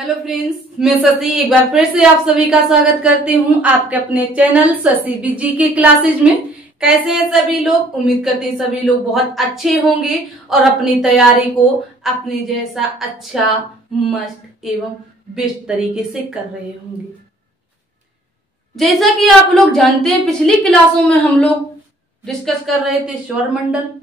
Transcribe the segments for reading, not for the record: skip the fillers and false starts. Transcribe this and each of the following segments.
Hello friends, मैं शशि एक बार फिर से आप सभी का स्वागत करती हूँ आपके अपने चैनल शशि बीजी के क्लासेज में। कैसे हैं सभी लोग? उम्मीद करते हैं सभी लोग बहुत अच्छे होंगे और अपनी तैयारी को अपने जैसा अच्छा मस्त एवं बेस्ट तरीके से कर रहे होंगे। जैसा कि आप लोग जानते हैं, पिछली क्लासों में हम लोग डिस्कस कर रहे थे सौरमंडल।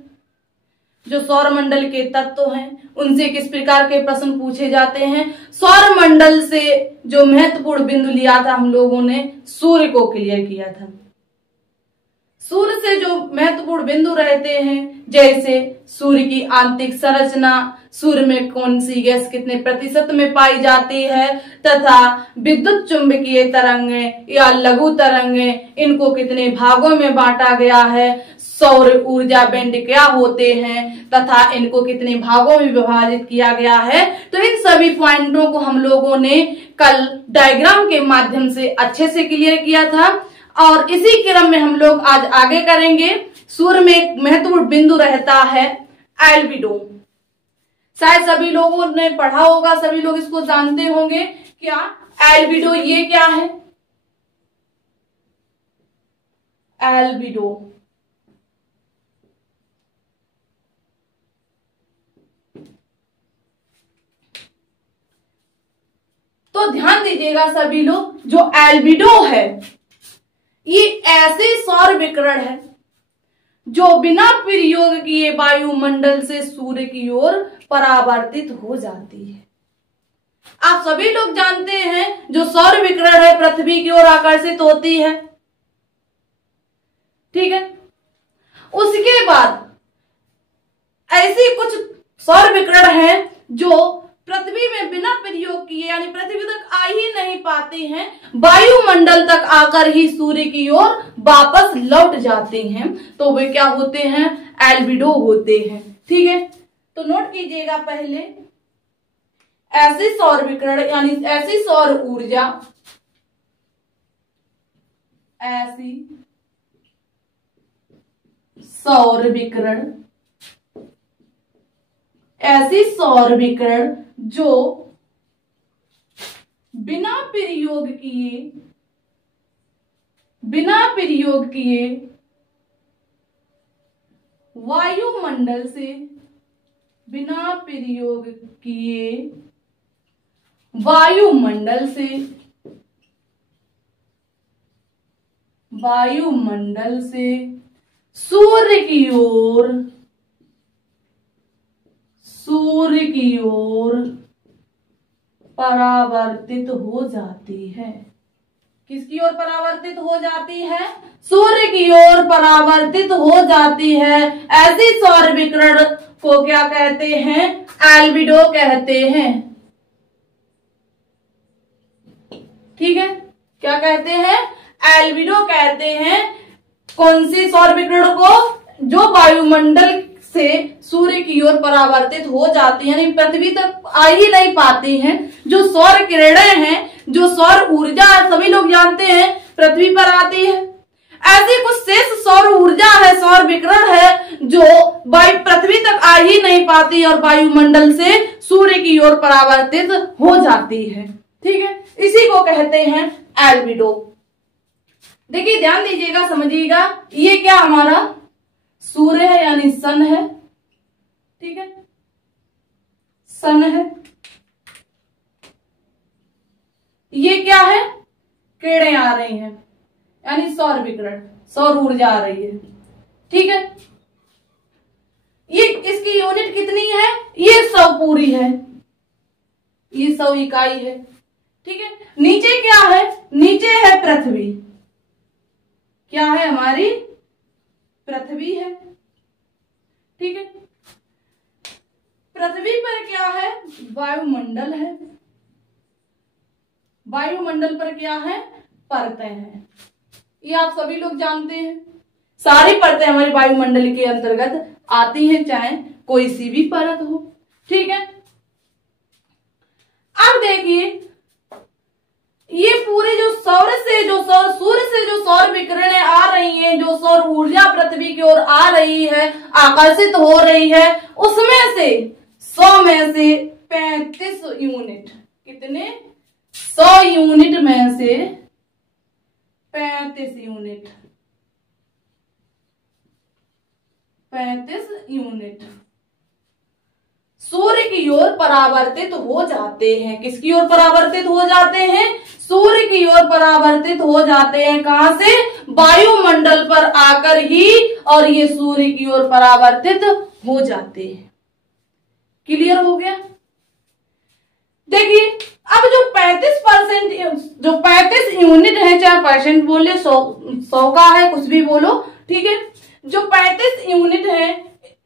जो सौरमंडल के तत्व हैं उनसे किस प्रकार के प्रश्न पूछे जाते हैं। सौरमंडल से जो महत्वपूर्ण बिंदु लिया था हम लोगों ने सूर्य को क्लियर किया था। सूर्य से जो महत्वपूर्ण बिंदु रहते हैं, जैसे सूर्य की आंतरिक संरचना, सूर्य में कौन सी गैस कितने प्रतिशत में पाई जाती है, तथा विद्युत चुंबकीय तरंगें या लघु तरंगें, इनको कितने भागों में बांटा गया है, सौर ऊर्जा बैंड क्या होते हैं तथा इनको कितने भागों में विभाजित किया गया है। तो इन सभी पॉइंटों को हम लोगों ने कल डायग्राम के माध्यम से अच्छे से क्लियर किया था और इसी क्रम में हम लोग आज आगे करेंगे। सूर्य में एक महत्वपूर्ण बिंदु रहता है एल्बिडो। शायद सभी लोगों ने पढ़ा होगा, सभी लोग इसको जानते होंगे। क्या एल्बिडो ये क्या है? एल्बिडो तो ध्यान दीजिएगा सभी लोग, जो एल्बिडो है ये ऐसे सौर विकिरण है जो बिना प्रयोग किए वायुमंडल से सूर्य की ओर परावर्तित हो जाती है। आप सभी लोग जानते हैं जो सौर विकिरण है पृथ्वी की ओर आकर्षित होती है, ठीक है। उसके बाद ऐसी कुछ सौर विकिरण हैं जो पृथ्वी में बिना प्रयोग किए यानी पृथ्वी तक आ ही नहीं पाते हैं, वायुमंडल तक आकर ही सूर्य की ओर वापस लौट जाते हैं, तो वे क्या होते हैं? एल्बिडो होते हैं, ठीक है। तो नोट कीजिएगा, पहले ऐसे सौर विकिरण यानी ऐसी सौर ऊर्जा, ऐसी सौर विकिरण, ऐसी सौर विकिरण जो बिना प्रयोग किए वायुमंडल से, बिना प्रयोग किए वायुमंडल से सूर्य की ओर परावर्तित हो जाती है। किसकी ओर परावर्तित हो जाती है? सूर्य की ओर परावर्तित हो जाती है। ऐसी सौर विकिरण को क्या कहते हैं? एल्बिडो कहते हैं, ठीक है। क्या कहते हैं? एल्बिडो कहते हैं। कौन सी सौर विकिरण को? जो वायुमंडल से सूर्य की ओर परावर्तित हो जाती है, यानी पृथ्वी तक आ ही नहीं पाती हैं। जो सौर किरणें हैं, जो सौर ऊर्जा सभी लोग जानते हैं पृथ्वी पर आती है, ऐसी कुछ शेष सौर ऊर्जा है, सौर विकिरण है जो पृथ्वी तक आ ही नहीं पाती और वायुमंडल से सूर्य की ओर परावर्तित हो जाती है, ठीक है। इसी को कहते हैं एल्बिडो। देखिए ध्यान दीजिएगा, समझिएगा, ये क्या हमारा सूर्य है यानी सन है, ठीक है, सन है। ये क्या है? किरणें आ रही हैं यानी सौर विकिरण, सौर ऊर्जा आ रही है, ठीक है। ये इसकी यूनिट कितनी है? ये 100 पूरी है, ये 100 इकाई है, ठीक है। नीचे क्या है? नीचे है पृथ्वी। क्या है? हमारी पृथ्वी है, ठीक है। पृथ्वी पर क्या है? वायुमंडल है। वायुमंडल पर क्या है? परतें हैं। ये आप सभी लोग जानते हैं। सारी परतें हमारी वायुमंडल के अंतर्गत आती हैं, चाहे कोई सी भी परत हो, ठीक है। अब देखिए, ये पूरे जो सूर्य से जो सौर विकिरणें आ रही हैं, जो सौर ऊर्जा पृथ्वी की ओर आ रही है, आकर्षित हो रही है, उसमें से 100 में से 35 यूनिट कितने 100 यूनिट में से 35 यूनिट, 35 यूनिट सूर्य की ओर परावर्तित हो जाते हैं। किसकी ओर परावर्तित हो जाते हैं? सूर्य की ओर परावर्तित हो जाते हैं। कहां से? वायुमंडल पर आकर ही, और ये सूर्य की ओर परावर्तित हो जाते हैं। क्लियर हो गया? देखिए, अब जो 35% जो 35 यूनिट है, चाहे परसेंट बोले 100 का है, कुछ भी बोलो, ठीक है। जो 35 यूनिट है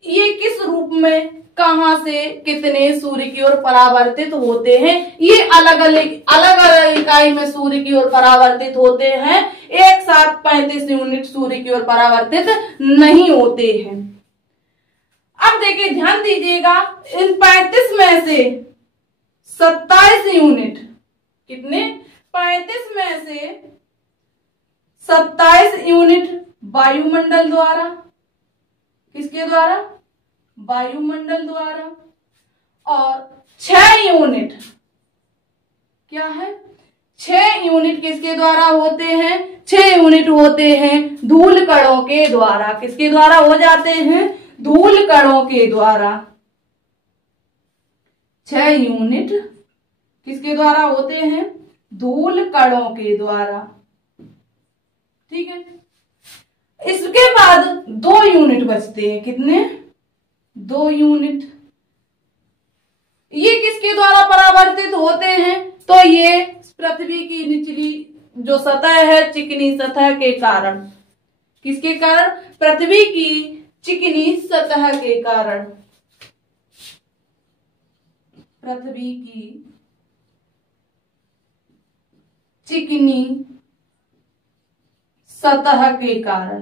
ये किस रूप में, कहां से कितने सूर्य की ओर परावर्तित होते हैं? ये अलग अलग इकाई में सूर्य की ओर परावर्तित होते हैं। एक साथ 35 यूनिट सूर्य की ओर परावर्तित नहीं होते हैं। अब देखिए, ध्यान दीजिएगा, इन 35 में से 27 यूनिट, कितने? 35 में से 27 यूनिट वायुमंडल द्वारा। किसके द्वारा? वायुमंडल द्वारा। और 6 यूनिट क्या है? 6 यूनिट किसके द्वारा होते हैं? 6 यूनिट होते हैं धूल कणों के द्वारा। किसके द्वारा हो जाते हैं? धूल कणों के द्वारा। 6 यूनिट किसके द्वारा होते हैं? धूल कणों के द्वारा। ठीक है। इसके बाद 2 यूनिट बचते हैं। कितने? 2 यूनिट। ये किसके द्वारा परावर्तित होते हैं? तो ये पृथ्वी की निचली जो सतह है, चिकनी सतह के कारण। किसके कारण? पृथ्वी की चिकनी सतह के कारण। पृथ्वी की चिकनी सतह के कारण।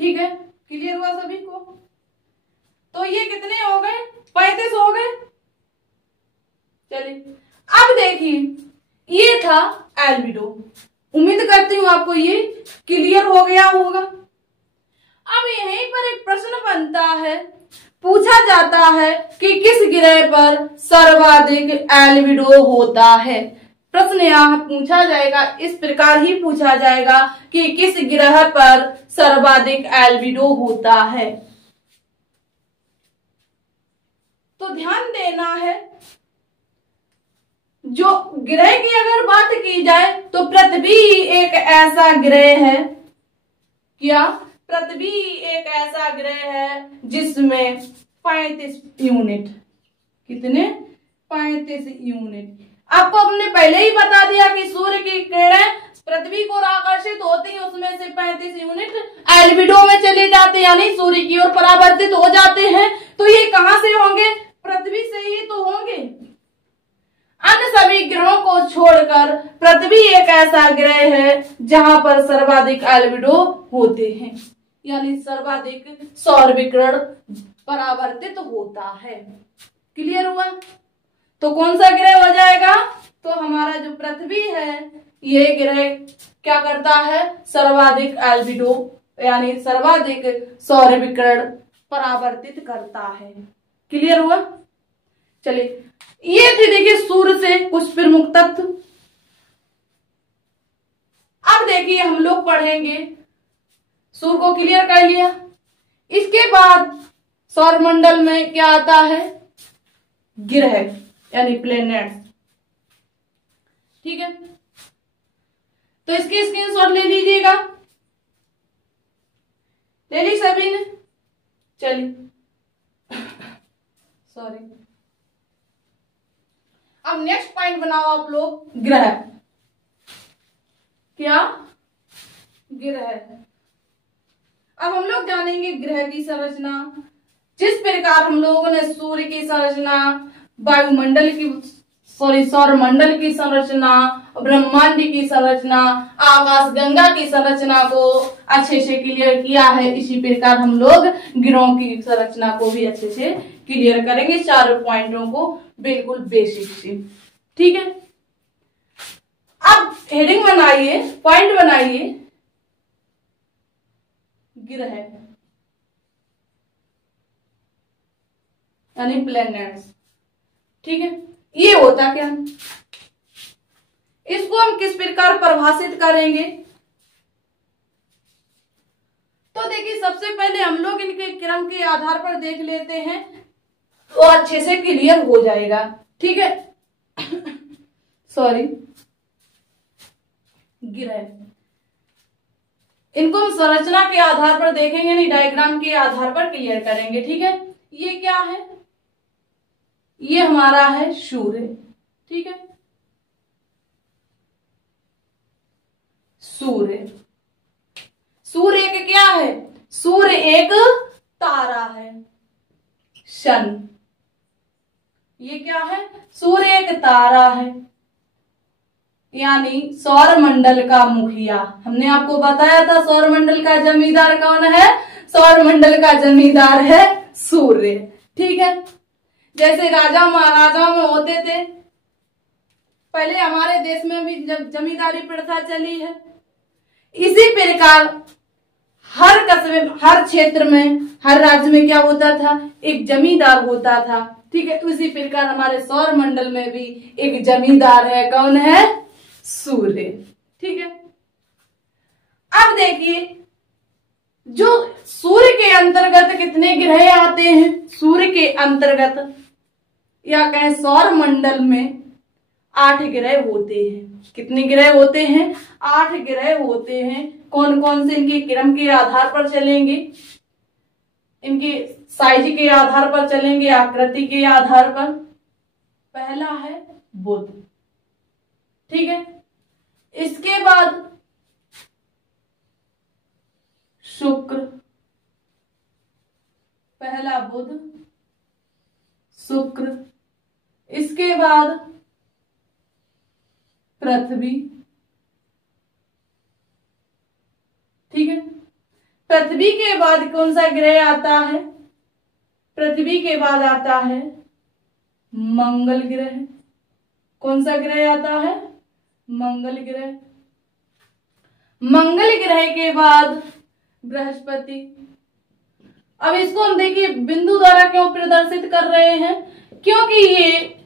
ठीक है, क्लियर हुआ सभी को? तो ये कितने हो गए? 35 हो गए। चलिए, अब देखिए, ये था एल्बिडो। उम्मीद करती हूं आपको ये क्लियर हो गया होगा। अब यहीं पर एक प्रश्न बनता है, पूछा जाता है कि किस ग्रह पर सर्वाधिक एल्बिडो होता है। प्रश्न यहां पूछा जाएगा, इस प्रकार ही पूछा जाएगा कि किस ग्रह पर सर्वाधिक एल्बिडो होता है। तो ध्यान देना है, जो ग्रह की अगर बात की जाए तो पृथ्वी एक ऐसा ग्रह है। क्या? पृथ्वी एक ऐसा ग्रह है जिसमें 35 यूनिट। कितने? 35 यूनिट। आपको हमने पहले ही बता दिया कि सूर्य की किरणें पृथ्वी को आकर्षित होती है, उसमें से 35 यूनिट एल्बिडो में चले जाते हैं, यानी सूर्य की ओर परावर्तित हो जाते हैं। तो ये कहां से होंगे? पृथ्वी से ही तो होंगे। अन्य सभी ग्रहों को छोड़कर पृथ्वी एक ऐसा ग्रह है जहां पर सर्वाधिक एल्बिडो होते हैं, यानी सर्वाधिक सौर विकिरण परावर्तित होता है। क्लियर हुआ? तो कौन सा ग्रह हो जाएगा? तो हमारा जो पृथ्वी है, ये ग्रह क्या करता है? सर्वाधिक एल्बिडो यानी सर्वाधिक सौर विकिरण परावर्तित करता है। क्लियर हुआ? चलिए, ये थे देखिए सूर्य से कुछ प्रमुख तत्व। अब देखिए, हम लोग पढ़ेंगे, सूर्य को क्लियर कर लिया, इसके बाद सौरमंडल में क्या आता है? ग्रह यानी प्लैनेट्स। ठीक है, तो इसकी स्क्रीनशॉट ले लीजिएगा। ले ली सभी ने? चलिए, सॉरी। अब नेक्स्ट पॉइंट बनाओ आप लोग, ग्रह। क्या? ग्रह। अब हम लोग जानेंगे ग्रह की संरचना। जिस प्रकार हम लोगों ने सूर्य की संरचना, वायुमंडल की सौरमंडल की संरचना, ब्रह्मांड की संरचना, आकाश गंगा की संरचना को अच्छे से क्लियर किया है, इसी प्रकार हम लोग ग्रहों की संरचना को भी अच्छे से क्लियर करेंगे, चारों पॉइंटों को बिल्कुल बेसिक से। ठीक है, अब हेडिंग बनाइए, पॉइंट बनाइए, ग्रह यानी प्लैनेट्स। ठीक है, ये होता क्या, इसको हम किस प्रकार परिभाषित करेंगे। तो देखिए सबसे पहले हम लोग इनके क्रम के आधार पर देख लेते हैं तो अच्छे से क्लियर हो जाएगा। ठीक है सॉरी, गिरह, इनको हम संरचना के आधार पर देखेंगे, नहीं डायग्राम के आधार पर क्लियर करेंगे। ठीक है, ये क्या है, ये हमारा है सूर्य। ठीक है, सूर्य, सूर्य एक क्या है, सूर्य एक तारा है। शन, ये क्या है, सूर्य एक तारा है, यानी सौर मंडल का मुखिया। हमने आपको बताया था सौर मंडल का जमींदार कौन है, सौर मंडल का जमींदार है सूर्य। ठीक है, जैसे राजा महाराजाओं में होते थे, पहले हमारे देश में भी जब जमींदारी प्रथा चली है, इसी प्रकार हर कस्बे, हर क्षेत्र में, हर राज्य में क्या होता था, एक जमींदार होता था। ठीक है, उसी प्रकार हमारे सौर मंडल में भी एक जमींदार है, कौन है, सूर्य। ठीक है, अब देखिए जो सूर्य के अंतर्गत कितने ग्रह आते हैं, सूर्य के अंतर्गत या कहें सौर मंडल में 8 ग्रह होते हैं। कितने ग्रह होते हैं, 8 ग्रह होते हैं। कौन कौन से, इनके क्रम के आधार पर चलेंगे, इनके साइज के आधार पर चलेंगे, आकृति के आधार पर। पहला है बुध। ठीक है, इसके बाद शुक्र, पहला बुध, शुक्र, इसके बाद पृथ्वी। ठीक है, पृथ्वी के बाद कौन सा ग्रह आता है, पृथ्वी के बाद आता है मंगल ग्रह। कौन सा ग्रह आता है, मंगल ग्रह। मंगल ग्रह के बाद बृहस्पति। अब इसको हम देखिए बिंदु द्वारा क्यों प्रदर्शित कर रहे हैं, क्योंकि ये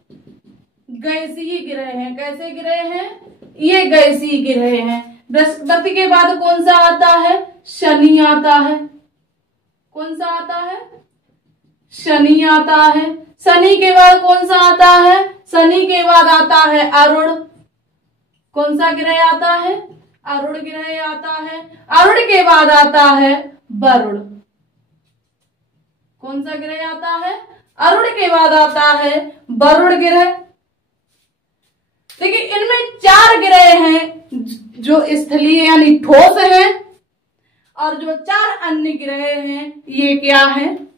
गैसीय ग्रह हैं। कैसे ग्रह हैं, ये गैसीय ग्रह हैं। बृहस्पति के बाद कौन सा आता है, शनि आता है। कौन सा आता है, शनि आता है। शनि के बाद कौन सा आता है, शनि के बाद आता है अरुण। कौन सा ग्रह आता है, अरुण ग्रह आता है। अरुण के बाद आता है वरुण। कौन सा ग्रह आता है, अरुण के बाद आता है वरुण ग्रह। देखिए इनमें 4 ग्रह हैं जो स्थलीय यानी ठोस हैं, और जो 4 अन्य ग्रह हैं ये क्या हैं,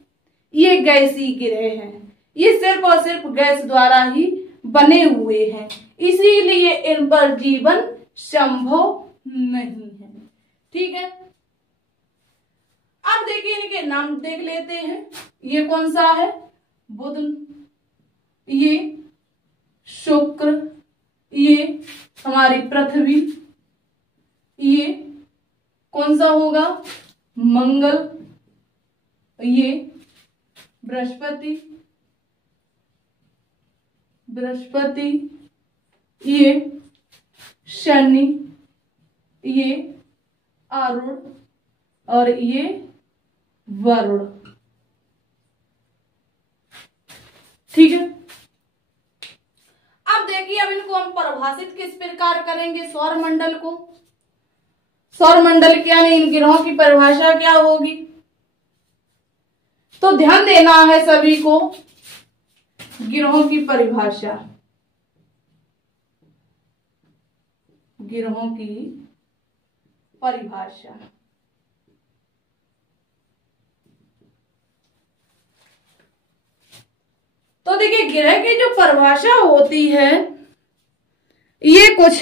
ये गैसीय ग्रह हैं। ये सिर्फ और सिर्फ गैस द्वारा ही बने हुए हैं, इसीलिए इन पर जीवन संभव नहीं है। ठीक है, अब देखिए इनके नाम देख लेते हैं। ये कौन सा है, बुध, ये शुक्र, ये हमारी पृथ्वी, ये कौन सा होगा, मंगल, ये बृहस्पति, ये शनि, ये अरुण और ये वरुण। ठीक है, अब देखिए अब इनको हम परिभाषित किस प्रकार करेंगे, सौर मंडल को। सौर मंडल क्या नहीं, इन ग्रहों की परिभाषा क्या होगी, तो ध्यान देना है सभी को। ग्रहों की परिभाषा, ग्रहों की परिभाषा। तो देखिए ग्रह की जो परिभाषा होती है ये कुछ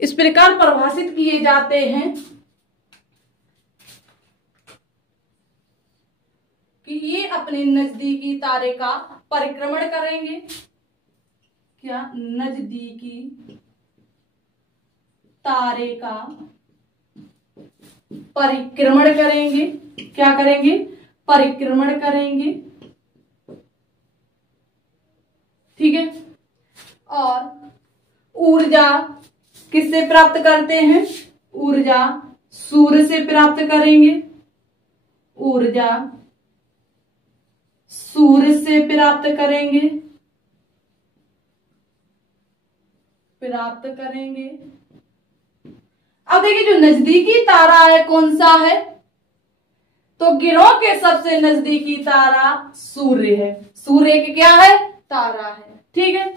इस प्रकार परिभाषित किए जाते हैं कि ये अपने नजदीकी तारे का परिक्रमण करेंगे। क्या, नजदीकी तारे का परिक्रमण करेंगे। क्या करेंगे, परिक्रमण करेंगे। ठीक है। और ऊर्जा किससे प्राप्त करते हैं? ऊर्जा सूर्य से प्राप्त करेंगे, ऊर्जा सूर्य से प्राप्त करेंगे, अब देखिए जो नजदीकी तारा है कौन सा है? तो ग्रहों के सबसे नजदीकी तारा सूर्य है। सूर्य के क्या है? तारा है। ठीक है।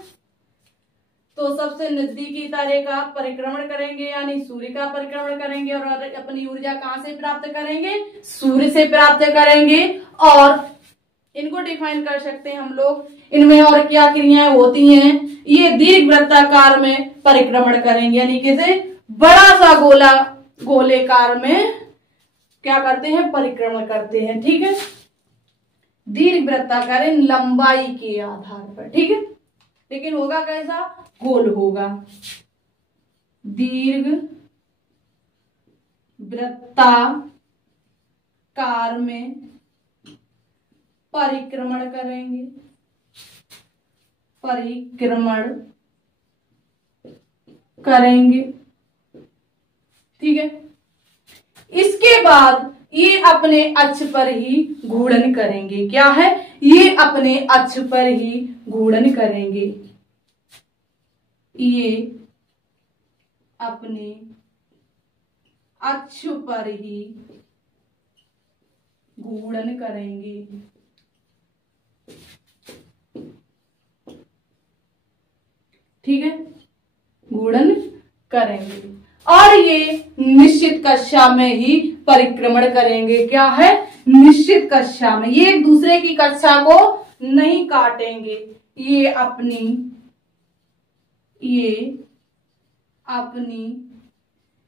तो सबसे नजदीकी तारे का परिक्रमण करेंगे, यानी सूर्य का परिक्रमण करेंगे, और अपनी ऊर्जा कहां से प्राप्त करेंगे? सूर्य से प्राप्त करेंगे। और इनको डिफाइन कर सकते हैं हम लोग, इनमें और क्या क्रियाएं होती हैं? ये दीर्घ वृत्ताकार में परिक्रमण करेंगे, यानी कैसे बड़ा सा गोलेकार में क्या करते हैं? परिक्रमण करते हैं। ठीक है। दीर्घ वृत्ताकार लंबाई के आधार पर। ठीक है। लेकिन होगा कैसा? गोल होगा। दीर्घ वृत्ताकार में परिक्रमण करेंगे, ठीक है। इसके बाद ये अपने अक्ष पर ही घूर्णन करेंगे। क्या है? ये अपने अक्ष पर ही घूर्णन करेंगे, ये अपने अक्ष पर ही घूर्णन करेंगे। ठीक है। घूर्णन करेंगे और ये निश्चित कक्षा में ही परिक्रमण करेंगे। क्या है? निश्चित कक्षा में। ये एक दूसरे की कक्षा को नहीं काटेंगे। ये अपनी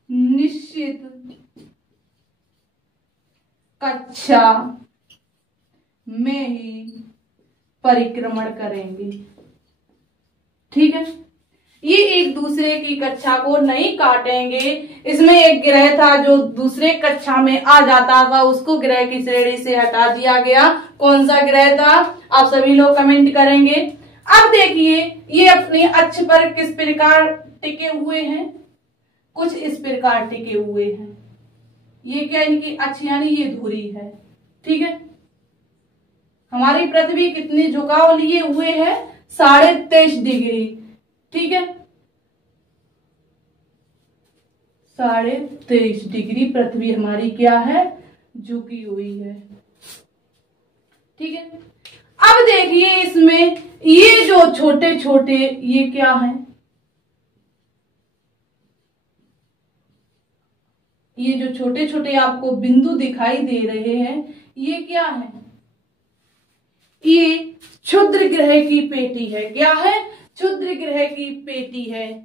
निश्चित कक्षा में ही परिक्रमण करेंगे। ठीक है। ये एक दूसरे की कक्षा को नहीं काटेंगे। इसमें एक ग्रह था जो दूसरे कक्षा में आ जाता था, उसको ग्रह की श्रेणी से हटा दिया गया। कौन सा ग्रह था? आप सभी लोग कमेंट करेंगे। अब देखिए ये अपने अक्ष पर किस प्रकार टिके हुए हैं? कुछ इस प्रकार टिके हुए हैं। ये क्या? इनकी अक्ष यानी ये धुरी है। ठीक है। हमारी पृथ्वी कितनी झुकाव लिए हुए है? 23.5 डिग्री। ठीक है। 23.5 डिग्री पृथ्वी हमारी क्या है? झुकी हुई है। ठीक है। अब देखिए इसमें ये जो छोटे छोटे ये क्या है? ये जो छोटे छोटे आपको बिंदु दिखाई दे रहे हैं, ये क्या है? ये क्षुद्र ग्रह की पेटी है। क्या है? क्षुद्र ग्रह की पेटी है।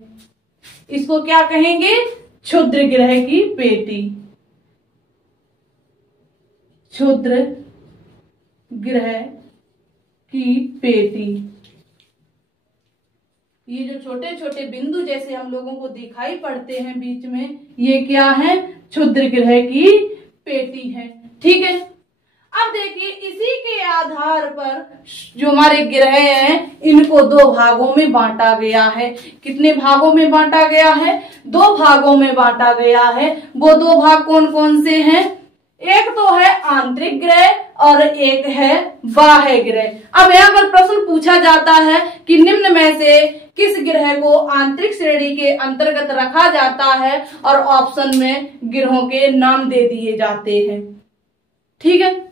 इसको क्या कहेंगे? क्षुद्र ग्रह की पेटी। क्षुद्र ग्रह की पेटी। ये जो छोटे छोटे बिंदु जैसे हम लोगों को दिखाई पड़ते हैं बीच में, ये क्या है? क्षुद्र ग्रह की पेटी है। ठीक है। अब देखिए इसी के आधार पर जो हमारे ग्रह हैं इनको 2 भागों में बांटा गया है। कितने भागों में बांटा गया है? 2 भागों में बांटा गया है। वो 2 भाग कौन कौन से हैं? एक तो है आंतरिक ग्रह और एक है बाह्य ग्रह। अब यहाँ पर प्रश्न पूछा जाता है कि निम्न में से किस ग्रह को आंतरिक श्रेणी के अंतर्गत रखा जाता है, और ऑप्शन में ग्रहों के नाम दे दिए जाते हैं। ठीक है।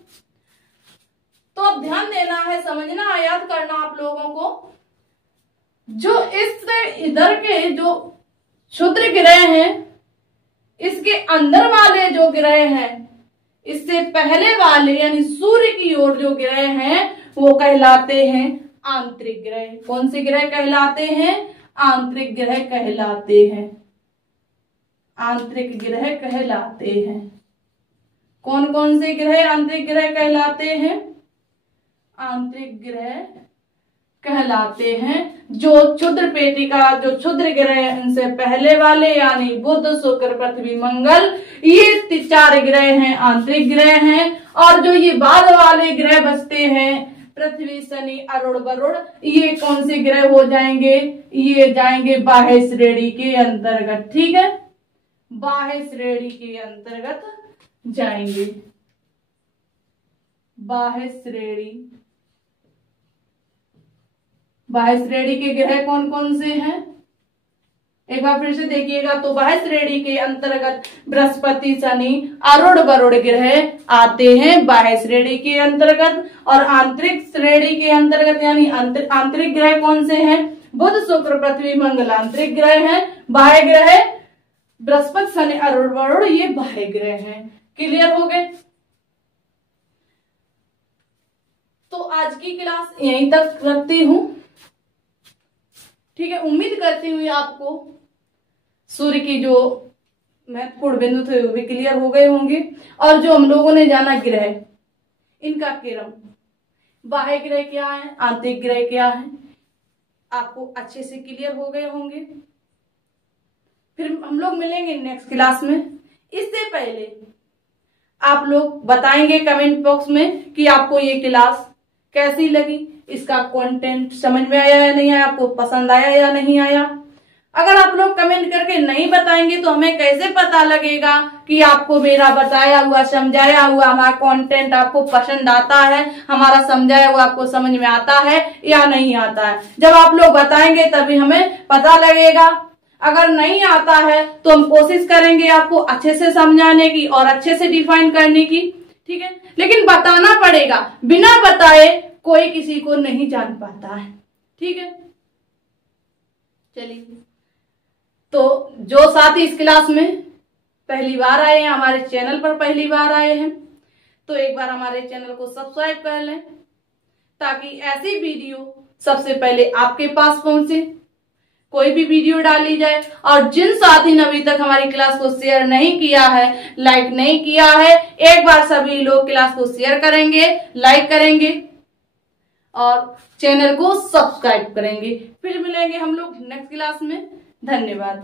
तो अब ध्यान देना है, समझना, याद करना आप लोगों को। जो इससे इधर के जो क्षुद्र ग्रह हैं, इसके अंदर वाले जो ग्रह हैं, इससे पहले वाले यानी सूर्य की ओर जो ग्रह हैं वो कहलाते हैं आंतरिक ग्रह। कौन से ग्रह कहलाते हैं? आंतरिक ग्रह कहलाते हैं। आंतरिक ग्रह कहलाते हैं। कौन कौन से ग्रह आंतरिक ग्रह कहलाते हैं? आंतरिक ग्रह कहलाते हैं जो क्षुद्र पेटी का जो क्षुद्र ग्रह है इनसे पहले वाले, यानी बुध, शुक्र, पृथ्वी, मंगल, ये 4 ग्रह हैं, आंतरिक ग्रह हैं। और जो ये बाद वाले ग्रह बचते हैं पृथ्वी, शनि, अरुण, वरुण, ये कौन से ग्रह हो जाएंगे? ये जाएंगे बाह्य श्रेणी के अंतर्गत। ठीक है, बाह्य श्रेणी के अंतर्गत जाएंगे। बाह्य श्रेणी, बाह्य श्रेणी के ग्रह कौन कौन से हैं? एक बार फिर से देखिएगा तो बाह्य श्रेणी के अंतर्गत बृहस्पति, शनि, अरुण, वरुण ग्रह आते हैं बाह्य श्रेणी के अंतर्गत। और आंतरिक श्रेणी के अंतर्गत यानी आंतरिक ग्रह कौन से हैं? बुध, शुक्र, पृथ्वी, मंगल आंतरिक ग्रह हैं। बाह्य ग्रह बृहस्पति, शनि, अरुण, वरुण ये बाह्य ग्रह हैं। क्लियर हो गए? तो आज की क्लास यहीं तक रखती हूं। ठीक है, उम्मीद करती हूँ आपको सूर्य की जो महत्वपूर्ण बिंदु थे वो भी क्लियर हो गए होंगे। और जो हम लोगों ने जाना ग्रह, इनका क्रम, बाह्य ग्रह क्या है, आंतरिक ग्रह क्या है, आपको अच्छे से क्लियर हो गए होंगे। फिर हम लोग मिलेंगे नेक्स्ट क्लास में। इससे पहले आप लोग बताएंगे कमेंट बॉक्स में कि आपको ये क्लास कैसी लगी, इसका कंटेंट समझ में आया या नहीं आया, आपको पसंद आया या नहीं आया। अगर आप लोग कमेंट करके नहीं बताएंगे तो हमें कैसे पता लगेगा कि आपको मेरा बताया हुआ, समझाया हुआ हमारा कंटेंट आपको पसंद आता है, हमारा समझाया हुआ आपको समझ में आता है या नहीं आता है। जब आप लोग बताएंगे तभी हमें पता लगेगा। अगर नहीं आता है तो हम कोशिश करेंगे आपको अच्छे से समझाने की और अच्छे से डिफाइन करने की। ठीक है, लेकिन बताना पड़ेगा, बिना बताए कोई किसी को नहीं जान पाता है। ठीक है, चलिए, तो जो साथी इस क्लास में पहली बार आए हैं, हमारे चैनल पर पहली बार आए हैं, तो एक बार हमारे चैनल को सब्सक्राइब कर लें ताकि ऐसी वीडियो सबसे पहले आपके पास पहुंचे, कोई भी वीडियो डाली जाए। और जिन साथी ने अभी तक हमारी क्लास को शेयर नहीं किया है, लाइक नहीं किया है, एक बार सभी लोग क्लास को शेयर करेंगे, लाइक करेंगे और चैनल को सब्सक्राइब करेंगे। फिर मिलेंगे हम लोग नेक्स्ट क्लास में। धन्यवाद।